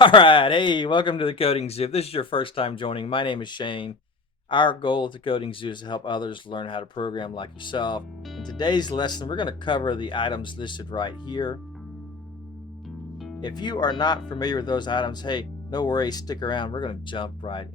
All right, hey, welcome to the Coding Zoo. If this is your first time joining, my name is Shane. Our goal at the Coding Zoo is to help others learn how to program like yourself. In today's lesson, we're going to cover the items listed right here. If you are not familiar with those items, hey, no worries, stick around. We're going to jump right in.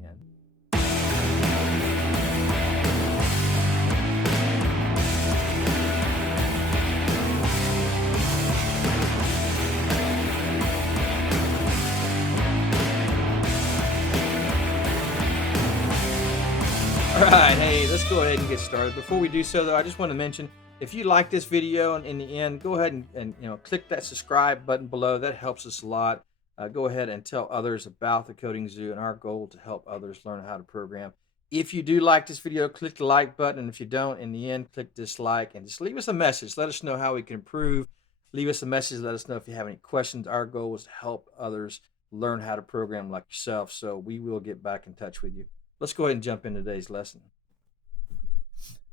All right, hey, let's go ahead and get started. Before we do so, though, I just want to mention if you like this video and in the end, go ahead and click that subscribe button below. That helps us a lot. Go ahead and tell others about the Coding Zoo and our goal to help others learn how to program. If you do like this video, click the like button. And if you don't, in the end, click dislike and just leave us a message. Let us know how we can improve. Leave us a message. Let us know if you have any questions. Our goal is to help others learn how to program like yourself. So we will get back in touch with you. Let's go ahead and jump into today's lesson.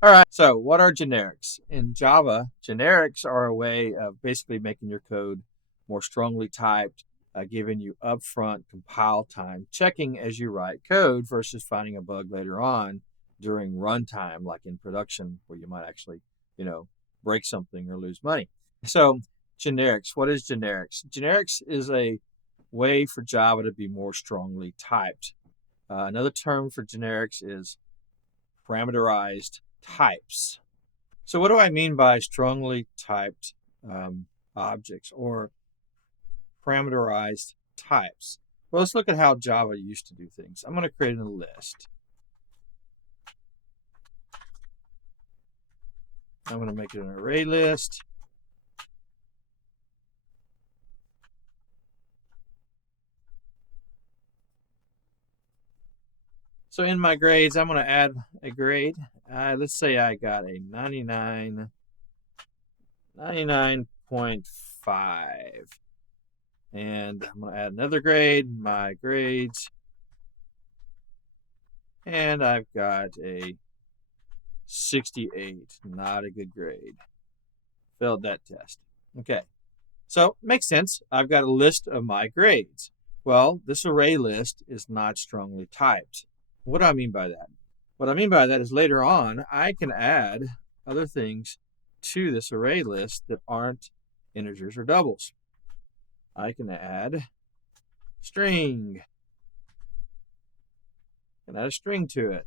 All right, so what are generics? In Java, generics are a way of basically making your code more strongly typed, giving you upfront compile time, checking as you write code versus finding a bug later on during runtime, like in production, where you might actually, break something or lose money. So generics, what is generics? Generics is a way for Java to be more strongly typed. Another term for generics is parameterized types. So what do I mean by strongly typed objects or parameterized types? Well, let's look at how Java used to do things. I'm going to create a list. I'm going to make it an array list. So in my grades, I'm going to add a grade. Let's say I got a 99.5. And I'm going to add another grade, my grades. And I've got a 68, not a good grade. Failed that test. Okay, so makes sense. I've got a list of my grades. Well, this array list is not strongly typed. What do I mean by that? What I mean by that is later on, I can add other things to this array list that aren't integers or doubles. I can add string and add a string to it.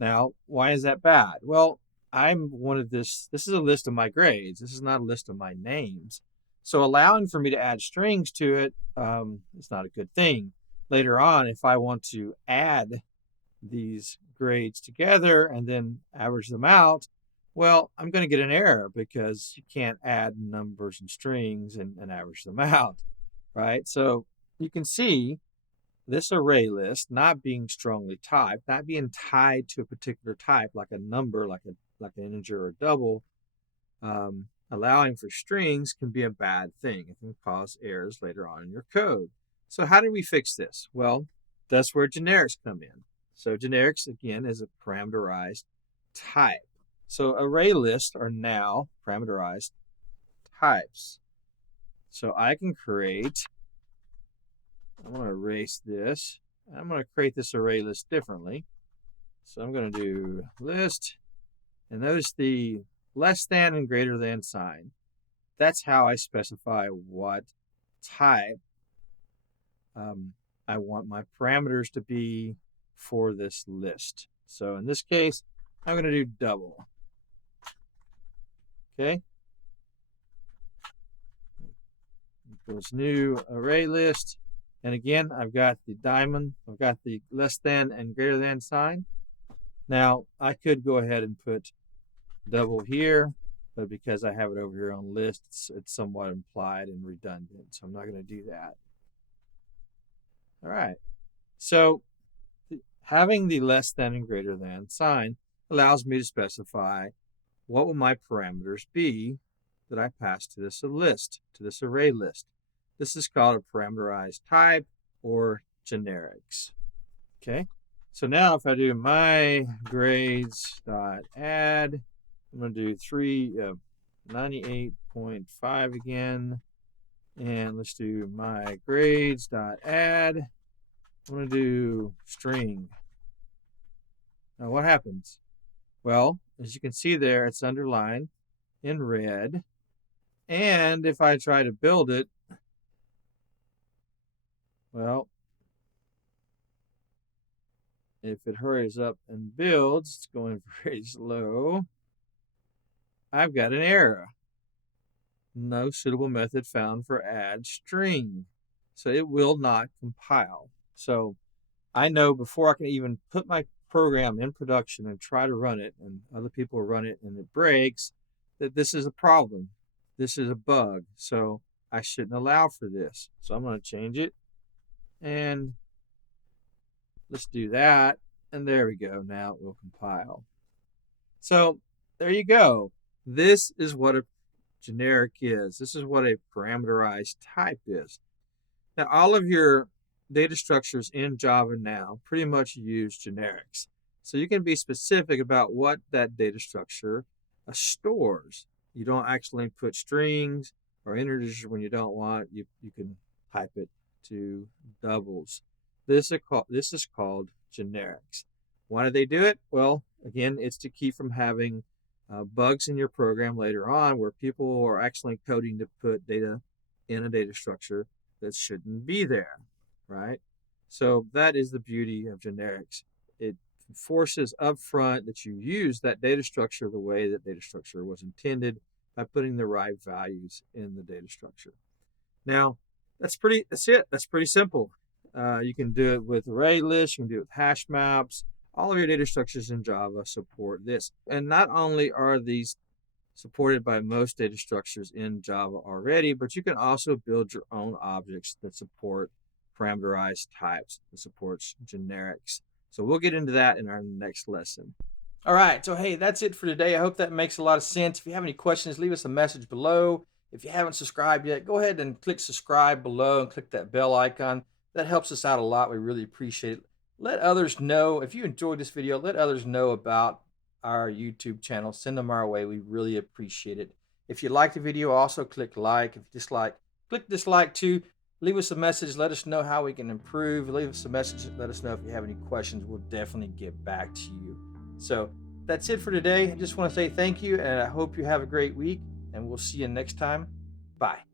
Now, why is that bad? Well, this is a list of my grades. This is not a list of my names. So allowing for me to add strings to it is not a good thing. Later on, if I want to add these grades together and then average them out, well, I'm going to get an error because you can't add numbers and strings and average them out, right? So you can see this array list not being strongly typed, not being tied to a particular type like a number, like an integer or double, allowing for strings can be a bad thing. It can cause errors later on in your code. So how do we fix this? Well, that's where generics come in. So generics, again, is a parameterized type. So array lists are now parameterized types. So I can create, I'm going to erase this. I'm going to create this array list differently. So I'm going to do list, and notice the less than and greater than sign. That's how I specify what type I want my parameters to be for this list. So in this case, I'm going to do double. Okay. Equals new array list. And again, I've got the diamond. I've got the less than and greater than sign. Now, I could go ahead and put double here, but because I have it over here on lists, it's somewhat implied and redundant. So I'm not going to do that. All right. So having the less than and greater than sign allows me to specify what will my parameters be that I pass to this list, to this array list. This is called a parameterized type or generics. Okay, so now if I do my grades.add, I'm going to do 98.5 again, And let's do my grades.add. I'm going to do string. Now what happens? Well, as you can see there, it's underlined in red. And if I try to build it, well, if it hurries up and builds, it's going very slow. I've got an error. No suitable method found for add string. So it will not compile. So I know before I can even put my program in production and try to run it, and other people run it and it breaks, that this is a problem. This is a bug. So I shouldn't allow for this. So I'm going to change it. And let's do that. And there we go. Now it will compile. So there you go. This is what a generic is. This is what a parameterized type is. Now, all of your data structures in Java now pretty much use generics. So you can be specific about what that data structure stores. You don't actually put strings or integers when you don't want. You can type it to doubles. This is called generics. Why do they do it? Well, again, it's to keep from having bugs in your program later on where people are actually coding to put data in a data structure that shouldn't be there, right? So that is the beauty of generics. It forces upfront that you use that data structure the way that data structure was intended by putting the right values in the data structure. Now, that's it. That's pretty simple. You can do it with array lists, you can do it with hash maps. All of your data structures in Java support this. And not only are these supported by most data structures in Java already, but you can also build your own objects that support parameterized types, that supports generics. So we'll get into that in our next lesson. All right, so hey, that's it for today. I hope that makes a lot of sense. If you have any questions, leave us a message below. If you haven't subscribed yet, go ahead and click subscribe below and click that bell icon. That helps us out a lot. We really appreciate it. Let others know, if you enjoyed this video, let others know about our YouTube channel. Send them our way. We really appreciate it. If you like the video, also click like. If you dislike, click dislike too. Leave us a message. Let us know how we can improve. Leave us a message. Let us know if you have any questions. We'll definitely get back to you. So that's it for today. I just want to say thank you, and I hope you have a great week, and we'll see you next time. Bye.